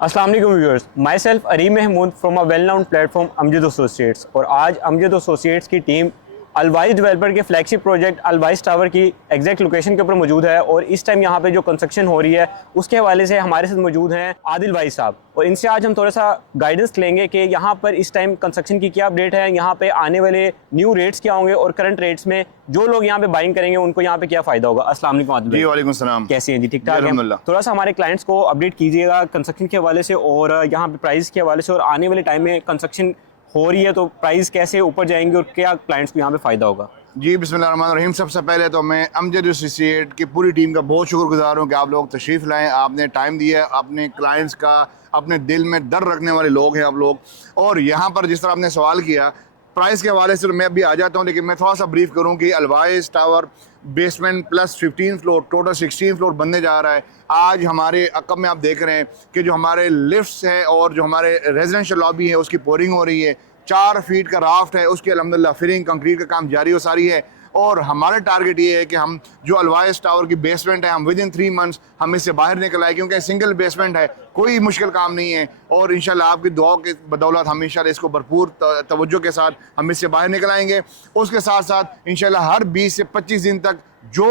अस्सलाम वालेकुम viewers, myself Areem Mahmood from a well known platform Amjad Associates. और आज अमजद एसोसिएट्स की टीम अलवाइस डेवलपर के फ्लैगशिप प्रोजेक्ट अलवाइस टावर की एग्जैक्ट लोकेशन के ऊपर मौजूद है। और इस टाइम यहाँ पे जो कंस्ट्रक्शन हो रही है उसके हवाले से हमारे साथ मौजूद हैं आदिल भाई साहब, और इनसे आज हम थोड़ा सा गाइडेंस लेंगे कि यहाँ पर इस टाइम कंस्ट्रक्शन की क्या अपडेट है, यहाँ पे आने वाले न्यू रेट्स क्या होंगे और करंट रेट्स में जो लोग यहाँ पे बाइंग करेंगे उनको यहाँ पे क्या फायदा होगा। अस्सलाम वालेकुम आदिल भाई। वालेकुम सलाम। कैसे हैं जी? ठीक ठाक हैं? थोड़ा सा हमारे क्लाइंट्स को अपडेट कीजिएगा कंस्ट्रक्शन के हवाले से और यहाँ पे प्राइस के हवाले से, और आने वाले टाइम में कंस्ट्रक्शन हो रही है तो प्राइस कैसे ऊपर जाएंगे और क्या क्लाइंट्स को यहाँ पे फायदा होगा। जी बिस्मिल्लाहिर्रहमानिर्रहीम। सबसे पहले तो मैं अमजद एसोसिएट की पूरी टीम का बहुत शुक्रगुजार हूँ कि आप लोग तशरीफ़ लाएँ, आपने टाइम दिया, अपने क्लाइंट्स का अपने दिल में डर रखने वाले लोग हैं आप लोग। और यहाँ पर जिस तरह आपने सवाल किया प्राइस के हवाले से मैं अभी आ जाता हूँ, लेकिन मैं थोड़ा सा ब्रीफ करूँ कि Alwais tower basement plus 15 floor total 16 floor बनने जा रहा है। आज हमारे अकब में आप देख रहे हैं कि जो हमारे लिफ्ट्स हैं और जो हमारे रेजिडेंशियल लॉबी है उसकी पोरिंग हो रही है। 4 फीट का राफ्ट है, उसकी अल्हम्दुलिल्लाह फिलिंग कंक्रीट का काम जारी हो सारी है। और हमारा टारगेट ये है कि हम जो अलवाइस टावर की बेसमेंट है हम विद इन 3 मंथ्स हम इससे बाहर निकल आए, क्योंकि सिंगल बेसमेंट है, कोई मुश्किल काम नहीं है। और इंशाल्लाह आपकी दुआओं के बदौलत हम इंशाल्लाह इसको भरपूर तवज्जो के साथ हम इससे बाहर निकल आएंगे। उसके साथ साथ इंशाल्लाह हर 20 से 25 दिन तक जो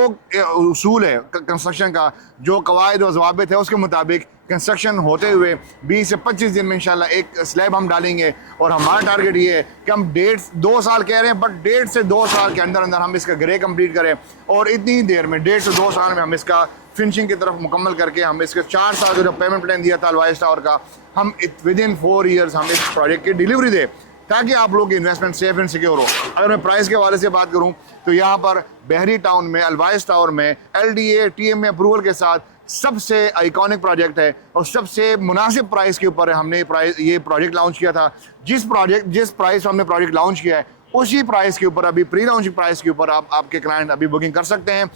उसूल है कंस्ट्रक्शन का, जो कवायद और ज़वाबित है उसके मुताबिक कंस्ट्रक्शन होते हुए 20 से 25 दिन में इंशाल्लाह एक स्लैब हम डालेंगे। और हमारा टारगेट ये है कि हम 2 साल कह रहे हैं, बट 1.5 से 2 साल के अंदर अंदर हम इसका ग्रे कंप्लीट करें और इतनी ही देर में 1.5 से 2 साल में हम इसका फिनिशिंग की तरफ मुकम्मल करके हम इसके 4 साल का जो पेमेंट प्लान दिया था अलवाइस टावर का, हम विद इन 4 ईयर्स हम इस प्रोजेक्ट की डिलीवरी दें ताकि आप लोग की इन्वेस्टमेंट सेफ एंड सिक्योर हो। अगर मैं प्राइस के हवाले से बात करूं तो यहाँ पर बहरी टाउन में अलवाइस टावर में LDA TMA अप्रूवल के साथ सबसे आइकॉनिक प्रोजेक्ट है और सबसे मुनासिब प्राइस के ऊपर हमने ये प्रोजेक्ट लॉन्च किया था। जिस प्राइस हमने प्रोजेक्ट लॉन्च किया है उसी प्राइस के ऊपर अभी प्री लॉन्च प्राइस के ऊपर आपके क्लाइंट अभी बुकिंग कर सकते हैं।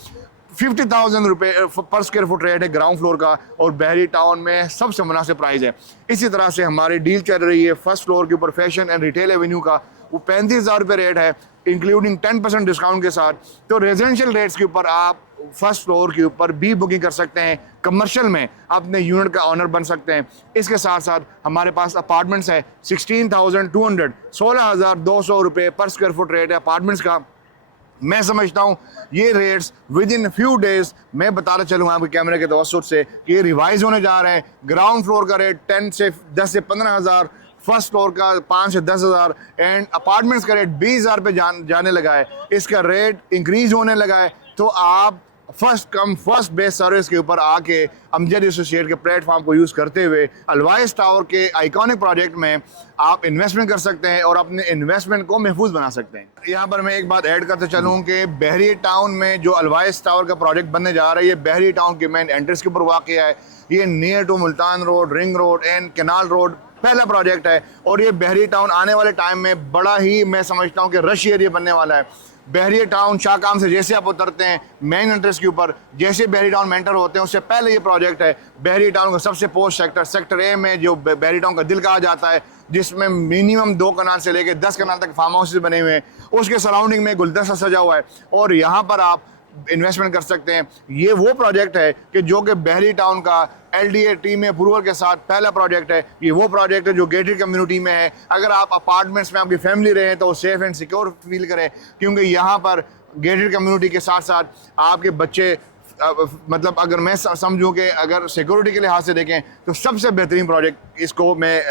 50,000 रुपये पर स्क्वायर फुट रेट है ग्राउंड फ्लोर का और बहरी टाउन में सबसे मुनासिब प्राइस है। इसी तरह से हमारी डील चल रही है फर्स्ट फ्लोर के ऊपर फैशन एंड रिटेल एवेन्यू का, वो 35,000 रुपये रेट है इंक्लूडिंग 10% डिस्काउंट के साथ। तो रेजिडेंशियल रेट्स के ऊपर आप फर्स्ट फ्लोर के ऊपर भी बुकिंग कर सकते हैं, कमर्शियल में अपने यूनिट का ऑनर बन सकते हैं। इसके साथ साथ हमारे पास अपार्टमेंट्स है 16,200 रुपये पर स्क्वायर फुट रेट है अपार्टमेंट्स का। मैं समझता हूँ ये rates with in few days मैं बताना चलूँगा आपके कैमरे के तवस्सुत से कि ये रिवाइज होने जा रहे हैं। ग्राउंड फ्लोर का रेट 10 से 15 हज़ार, फर्स्ट फ्लोर का 5 से 10 हज़ार एंड अपार्टमेंट्स का रेट 20,000 पे जाने लगा है। इसका रेट इंक्रीज होने लगा है। तो आप first come first best service के ऊपर आके अमजद एसोसिएट के प्लेटफॉर्म को यूज़ करते हुए अलवाइस टावर के आइकॉनिक प्रोजेक्ट में आप इन्वेस्टमेंट कर सकते हैं और अपने इन्वेस्टमेंट को महफूज बना सकते हैं। यहाँ पर मैं एक बात ऐड करते चलूँ कि बहरी टाउन में जो अलवाइस टावर का प्रोजेक्ट बनने जा रहा है ये बहरी टाउन के मेन एंट्रेंस के ऊपर वाक़या है। ये near to Multan road, ring road and canal road पहला प्रोजेक्ट है और ये बहरी टाउन आने वाले टाइम में बड़ा ही मैं समझता हूँ कि रश एरिया बनने वाला है। बहरी टाउन शाहकाम से जैसे आप उतरते हैं मेन एंट्रेंस के ऊपर, जैसे बहरी टाउन में एंटर होते हैं उससे पहले ये प्रोजेक्ट है। बहरी टाउन का सबसे पोस्ट सेक्टर A में जो बहरी टाउन का दिल कहा जाता है, जिसमें मिनिमम 2 कनाल से लेकर 10 कनाल तक फार्म हाउसेज बने हुए हैं, उसके सराउंडिंग में गुलदस्ता सजा हुआ है और यहाँ पर आप इन्वेस्टमेंट कर सकते हैं। ये वो प्रोजेक्ट है कि जो कि बहरी टाउन का LDA TMA अप्रूवल के साथ पहला प्रोजेक्ट है। ये वो प्रोजेक्ट है जो गेटेड कम्युनिटी में है। अगर आप अपार्टमेंट्स में आपकी फैमिली रहे तो सेफ एंड सिक्योर फील करें, क्योंकि यहाँ पर गेटेड कम्युनिटी के साथ साथ आपके बच्चे मतलब अगर मैं समझूं कि अगर सिक्योरिटी के लिहाज से देखें तो सबसे बेहतरीन प्रोजेक्ट इसको मैं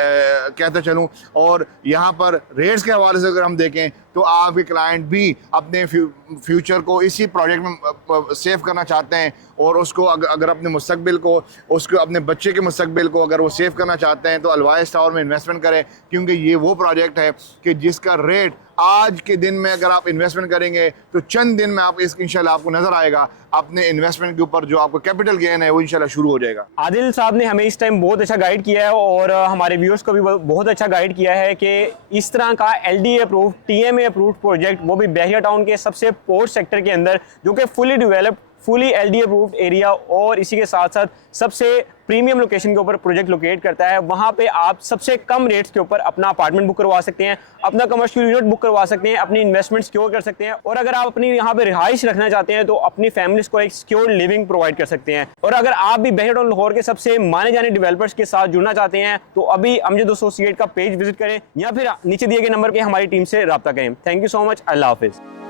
कहता चलूं। और यहाँ पर रेट्स के हवाले से अगर हम देखें तो आपके क्लाइंट भी अपने फ्यूचर को इसी प्रोजेक्ट में सेव करना चाहते हैं और उसको अगर अपने मुस्तकबिल को, उसको अपने बच्चे के मुस्तकबिल को अगर वो सेव करना चाहते हैं तो अलवाइस टावर में इन्वेस्टमेंट करें, क्योंकि ये वो प्रोजेक्ट है कि जिसका रेट आज के दिन में अगर आप इन्वेस्टमेंट करेंगे तो चंद दिन में आप इंशाल्लाह आपको नजर आएगा अपने इन्वेस्टमेंट के ऊपर जो आपको कैपिटल गेन है वो इंशाल्लाह शुरू हो जाएगा। आदिल साहब ने हमें इस टाइम बहुत अच्छा गाइड किया है और हमारे व्यूअर्स को भी बहुत अच्छा गाइड किया है कि इस तरह का LDA approved TMA approved project, वो भी बहरिया टाउन के सबसे पोस्ट सेक्टर के अंदर, जो कि fully developed fully LD approved area और इसी के साथ साथ सबसे प्रीमियम लोकेशन के ऊपर प्रोजेक्ट लोकेट करता है। वहाँ पे आप सबसे कम रेट्स के ऊपर अपना अपार्टमेंट बुक करवा सकते हैं, अपना कमर्शियल यूनिट बुक करवा सकते हैं, अपनी इन्वेस्टमेंट सिक्योर कर सकते हैं, और अगर आप अपनी यहाँ पे रिहाइश रखना चाहते हैं तो अपनी फैमिलीज को एक सिक्योर लिविंग प्रोवाइड कर सकते हैं। और अगर आप भी बहर और लाहौर के सबसे माने जाने डेवलपर्स के साथ जुड़ना चाहते हैं तो अभी अमजद एसोसिएट का पेज विजिट करें या फिर नीचे दिए गए नंबर पर हमारी टीम से रब्ता करें। Thank you so much. अल्लाह हाफिज़।